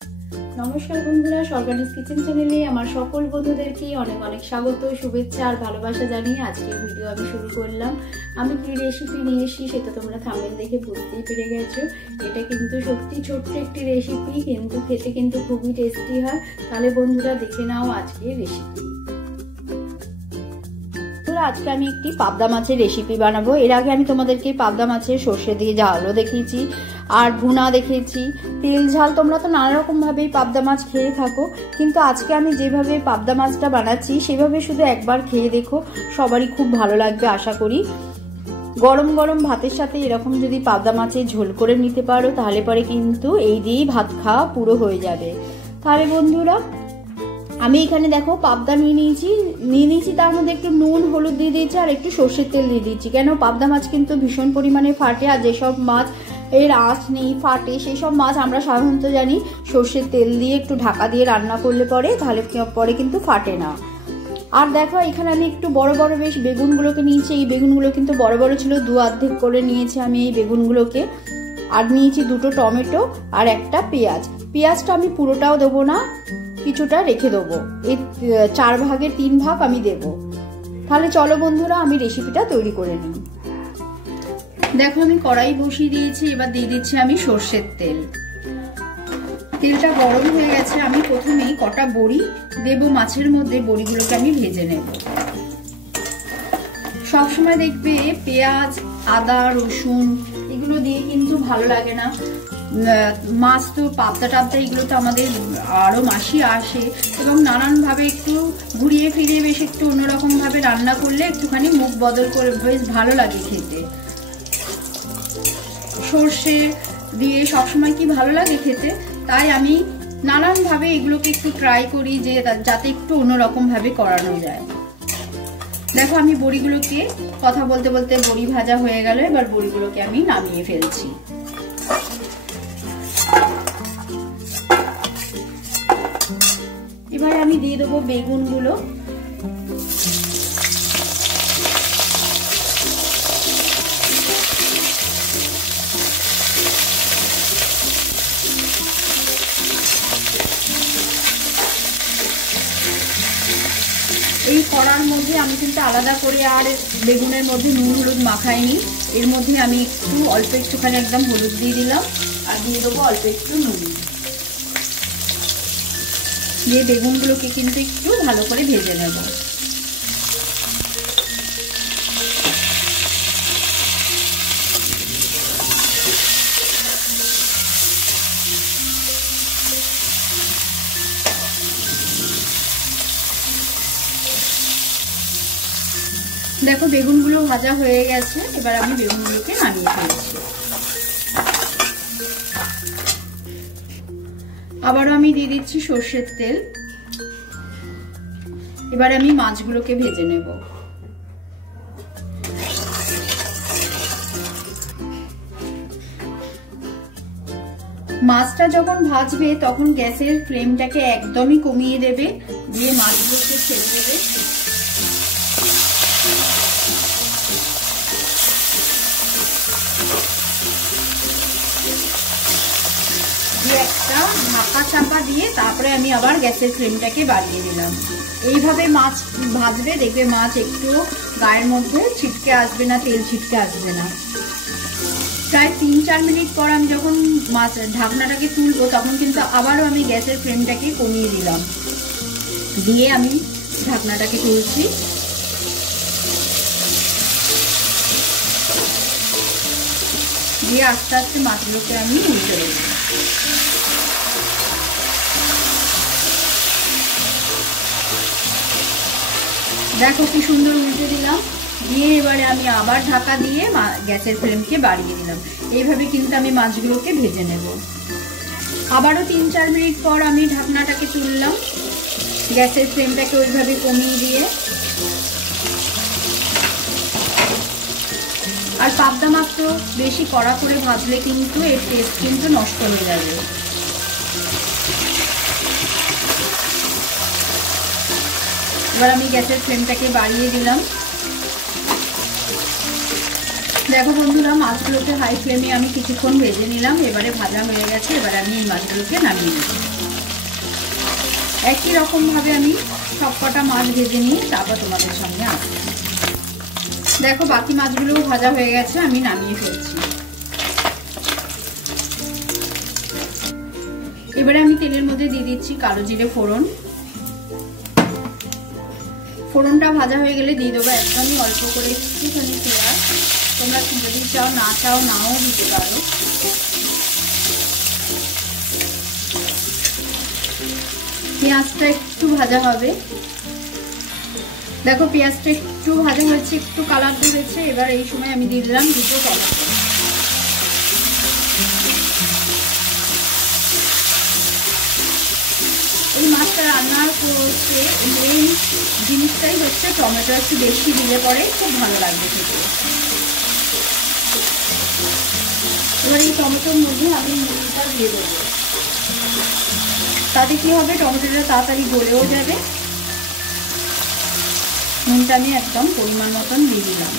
নমস্কার বন্ধুরা, সর্বানিস কিচেন চ্যানেলে আমার সকল বন্ধুদেরকে অনেক অনেক স্বাগত, শুভেচ্ছা আর ভালোবাসা জানিয়ে আজকের ভিডিও আমি শুরু করলাম। আমি কি রেসিপি নিয়ে এসেছি সেটা তোমরা থাম্বনেল দেখে বুঝতেই পেরে গেছো। এটা কিন্তু সত্যি ছোট্ট একটি রেসিপি, কিন্তু খেতে কিন্তু খুবই টেস্টি হয়। তাহলে বন্ধুরা দেখে নাও আজকের রেসিপি। আজকে আমি একটি পাবদা মাছের রেসিপি বানাবো। এর আগে আমি তোমাদেরকে পাবদা মাছের সর্ষে দিয়ে ঝালও দেখিয়েছি আর ভুনা দেখিয়েছি, তেল ঝাল। তোমরা তো নানা রকম ভাবেই পাবদা মাছ খেয়ে থাকো, কিন্তু আজকে আমি যেভাবে পাবদা মাছটা বানাচ্ছি সেভাবে শুধু একবার খেয়ে দেখো, সবারই খুব ভালো লাগবে আশা করি। গরম গরম ভাতের সাথে এরকম যদি পাবদা মাছের ঝোল করে নিতে পারো তাহলে পরে কিন্তু এই দিয়েই ভাত খাওয়া পুরো হয়ে যাবে। তাহলে বন্ধুরা আমি এখানে দেখো পাবদা নিয়ে নিয়েছি, তার মধ্যে একটু নুন হলুদ দিয়ে দিয়েছি আর একটু সর্ষের তেল দিয়ে দিচ্ছি। কেন, পাবদা মাছ কিন্তু ভীষণ পরিমাণে ফাটে, আর যেসব মাছ এর আঁচ নেই ফাটে সেই সব মাছ আমরা সাধারণত জানি সর্ষের তেল দিয়ে একটু ঢাকা দিয়ে রান্না করলে তাহলে পরে কিন্তু ফাটে না। আর দেখো এখানে আমি একটু বড় বড় বেশ বেগুনগুলোকে নিয়েছি। এই বেগুনগুলো কিন্তু বড় বড় ছিল, দু অর্ধেক করে নিয়েছি আমি এই বেগুনগুলোকে। আর নিয়েছি দুটো টমেটো আর একটা পেঁয়াজটা আমি পুরোটাও দেবো না, কিছুটা রেখে দেবো, এই 4 ভাগের 3 ভাগ আমি দেব। তাহলে চলো বন্ধুরা আমি রেসিপিটা তৈরি করে নিই। দেখো আমি কড়াই বসিয়ে দিয়েছি, এবার দিয়ে দিচ্ছি আমি সর্ষের তেল। তেলটা গরম হয়ে গেছে, আমি প্রথমেই কটা বড়ি দেব মাছের মধ্যে, বড়িগুলোকে আমি ভেজে নেব। সবসময় দেখবে পেঁয়াজ আদা রসুন এগুলো দিয়ে কিন্তু ভালো লাগে না। মাছ তো পাবদা টাবদা এগুলো তো আমাদের আরো মাসি আসে, এবং নানান ভাবে একটু ঘুরিয়ে ফিরিয়ে বেশ একটু অন্যরকম ভাবে রান্না করলে একটুখানি মুখ বদল করে বেশ ভালো লাগে খেতে। সর্ষে দিয়ে সবসময় কি ভালো লাগে খেতে, তাই আমি নানান ভাবে এগুলোকে একটু ট্রাই করি যে যাতে একটু অন্যরকম ভাবে করানো যায়। দেখো আমি বড়িগুলোকে কথা বলতে বলতে বড়ি ভাজা হয়ে গেল, এবার বড়িগুলোকে আমি নামিয়ে ফেলছি। এবার আমি দিয়ে দেবো বেগুনগুলো। এই কড়ার মধ্যে আমি কিন্তু আলাদা করে আর বেগুনের মধ্যে নুন হলুদ মাখাইনি, এর মধ্যে আমি অল্প একটুখানি একদম হলুদ দিয়ে দিলাম আর দিয়ে দেবো অল্প একটু নুন দিয়ে বেগুনগুলোকে কিন্তু একটু ভালো করে ভেজে নেব। দেখো বেগুনগুলো ভাজা হয়ে গেছে, এবার আমি বেগুনগুলোকে নামিয়ে ফেলছি। আবারও আমি দিয়ে দিচ্ছি সর্ষের তেল। এবার আমি মাছগুলোকে ভেজে নেব। মাছটা যখন ভাজবে তখন গ্যাসের ফ্লেমটাকে একদমই কমিয়ে দেবে, দিয়ে মাছগুলোকে ছেড়ে দেবে। একটা ঢাকা চাপা দিয়ে তারপরে আমি আবার গ্যাসের ফ্লেমটাকে বাড়িয়ে দিলাম। এইভাবে মাছ ভাজবে, দেখবে মাছ একটু গায়ের মধ্যে ছিটকে আসবে না, তেল ছিটকে আসবে না। প্রায় 3-4 মিনিট পর আমি যখন মাছ ঢাকনাটাকে তুলবো তখন কিন্তু আবারও আমি গ্যাসের ফ্লেমটাকে কমিয়ে দিলাম, দিয়ে আমি ঢাকনাটাকে তুলছি। দিয়ে আস্তে আস্তে মাছগুলোকে আমি উল্টে দেবো। দেখো কি সুন্দর উল্টে দিলাম, দিয়ে এবারে আমি আবার ঢাকা দিয়ে গ্যাসের ফ্লেমকে বাড়িয়ে দিলাম। এইভাবে কিন্তু আমি মাছগুলোকে ভেজে নেব। আবারও 3-4 মিনিট পর আমি ঢাকনাটাকে তুললাম, গ্যাসের ফ্লেমটাকে ওইভাবে কমিয়ে দিয়ে। আর পাবদা মাছ তো বেশি কড়া করে ভাজলে কিন্তু এর টেস্ট কিন্তু নষ্ট হয়ে যাবে। এবার আমি গ্যাসের ফ্লেমটাকে বাড়িয়ে দিলাম। দেখো বন্ধুরা মাছগুলোকে হাই ফ্লেমে আমি কিছুক্ষণ ভেজে নিলাম, এবারে ভাজা হয়ে গেছে। এবারে আমি এই মাছগুলোকে নামিয়ে নিচ্ছি। একই রকম ভাবে আমি সবকটা মাছ ভেজে নিয়ে তারপর তোমাদের সামনে আসছি। দেখো বাকি মাছগুলোও ভাজা হয়ে গেছে, আমি নামিয়ে ফেলছি। এবারে আমি তেলের মধ্যে দিয়ে দিচ্ছি কালো জিরে ফোড়ন। ফোড়নটা ভাজা হয়ে গেলে দিয়ে দেবো একদমই অল্প করে একটুখানি পেঁয়াজ। তোমরা যদি চাও নাও দিতে পারো। পেঁয়াজটা একটু ভাজা হবে। দেখো পেঁয়াজটা একটু ভাজা হয়েছে, একটু কালার ধরেছে। এবার এই সময় আমি দিয়ে দিলাম 2 টমেটো। এই মাছটা রান্নার করতে এই জিনিসটাই হচ্ছে টমেটো একটু বেশি দিলে পরে খুব ভালো লাগবে খেতে। এবার এই টমেটোর মধ্যে আমি নুনটা দিয়ে দেবো, তাতে কি হবে টমেটোটা তাড়াতাড়ি গলেও যাবে। নুনটা আমি একদম পরিমাণ মতন দিয়ে দিলাম।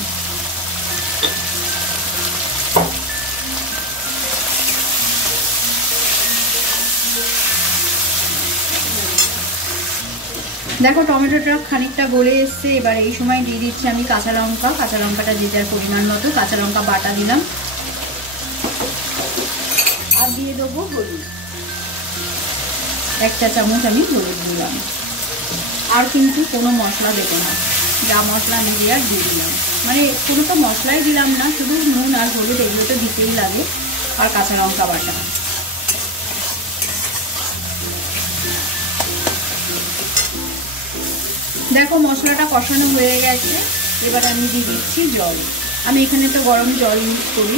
দেখো টমেটোটা খানিকটা গলে এসছে। এবার এই সময় দিয়ে দিচ্ছি আমি কাঁচা লঙ্কা। কাঁচা লঙ্কাটা যে যার পরিমাণ মতো কাঁচা লঙ্কা বাটা দিলাম। আর দিয়ে দেবো হলুদ, 1 চা চামচ আমি হলুদ দিলাম। আর কিন্তু কোনো মশলা দেবো না, যা মশলা আমি দিয়ে দিলাম। মানে কোনো তো মশলাই দিলাম না, শুধু নুন আর হলুদ এগুলো তো দিতেই লাগে, আর কাঁচা লঙ্কা বাটা। দেখো মশলাটা কষানো হয়ে গেছে। এবার আমি দিয়ে দিচ্ছি জল। আমি এখানে তো গরম জল ইউজ করি,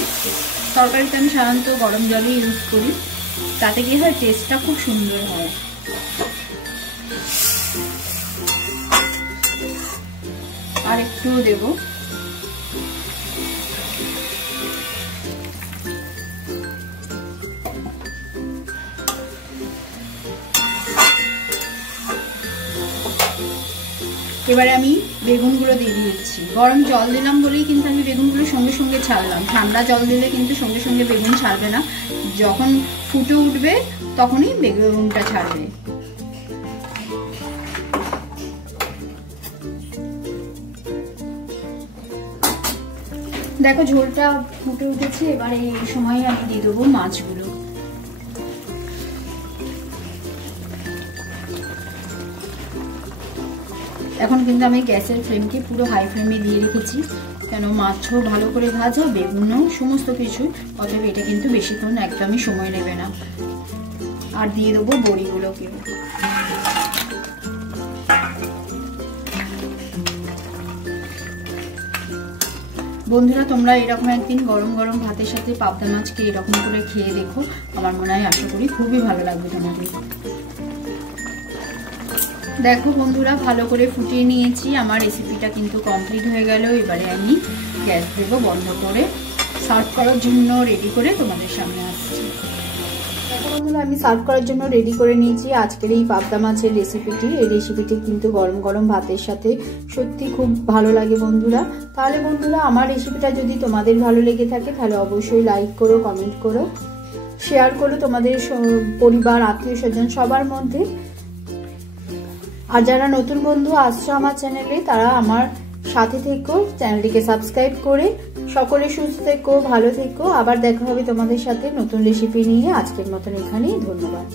তরকারিতে আমি সাধারণত গরম জলই ইউজ করি, তাতে কি হয় টেস্টটা খুব সুন্দর হয়। আর একটু দেব। এবারে আমি বেগুনগুলো দিয়ে দিচ্ছি। গরম জল দিলাম বলেই কিন্তু আমি বেগুনগুলো সঙ্গে সঙ্গে ছাড়লাম। ঠান্ডা জল দিলে কিন্তু সঙ্গে সঙ্গে বেগুন ছাড়বে না, যখন ফুটে উঠবে তখনই বেগুনটা ছাড়বে। দেখো ঝোলটা ফুটে উঠেছে। এবার এই সময় আমি দিয়ে দেবো মাছগুলো। এখন কিন্তু আমি গ্যাসের ফ্লেমকে পুরো হাই ফ্লেমে দিয়ে রেখেছি, কেন মাছও ভালো করে ভাজা, বেগুনও সমস্ত কিছু, অতএব এটা কিন্তু বেশিক্ষণ একদমই সময় নেবে না। আর দিয়ে দেবো বড়িগুলোকে। বন্ধুরা তোমরা এরকম একদিন গরম গরম ভাতের সাথে পাবদা মাছকে এরকম করে খেয়ে দেখো, আমার মনে হয় আশা করি খুবই ভালো লাগবে তোমাদের। দেখো বন্ধুরা ভালো করে ফুটিয়ে নিয়েছি, আমার রেসিপিটা কিন্তু কমপ্লিট হয়ে গেল। এবারে আমি গ্যাস দেবো বন্ধ করে, সার্ভ করার জন্য রেডি করে তোমাদের সামনে আসছি। দেখো বন্ধুরা আমি সার্ভ করার জন্য রেডি করে নিয়েছি আজকের এই পাবদা মাছের রেসিপিটি। এই রেসিপিটি কিন্তু গরম গরম ভাতের সাথে সত্যি খুব ভালো লাগে বন্ধুরা। তাহলে বন্ধুরা আমার রেসিপিটা যদি তোমাদের ভালো লেগে থাকে তাহলে অবশ্যই লাইক করো, কমেন্ট করো, শেয়ার করো তোমাদের পরিবার, আত্মীয় স্বজন সবার মধ্যে। আর যারা নতুন বন্ধু আসছো আমার চ্যানেলে তারা আমার সাথে থেকো, চ্যানেলটিকে সাবস্ক্রাইব করে সকলে সুস্থ থেকো, ভালো থেকো। আবার দেখা হবে তোমাদের সাথে নতুন রেসিপি নিয়ে। আজকের মতন এখানেই, ধন্যবাদ।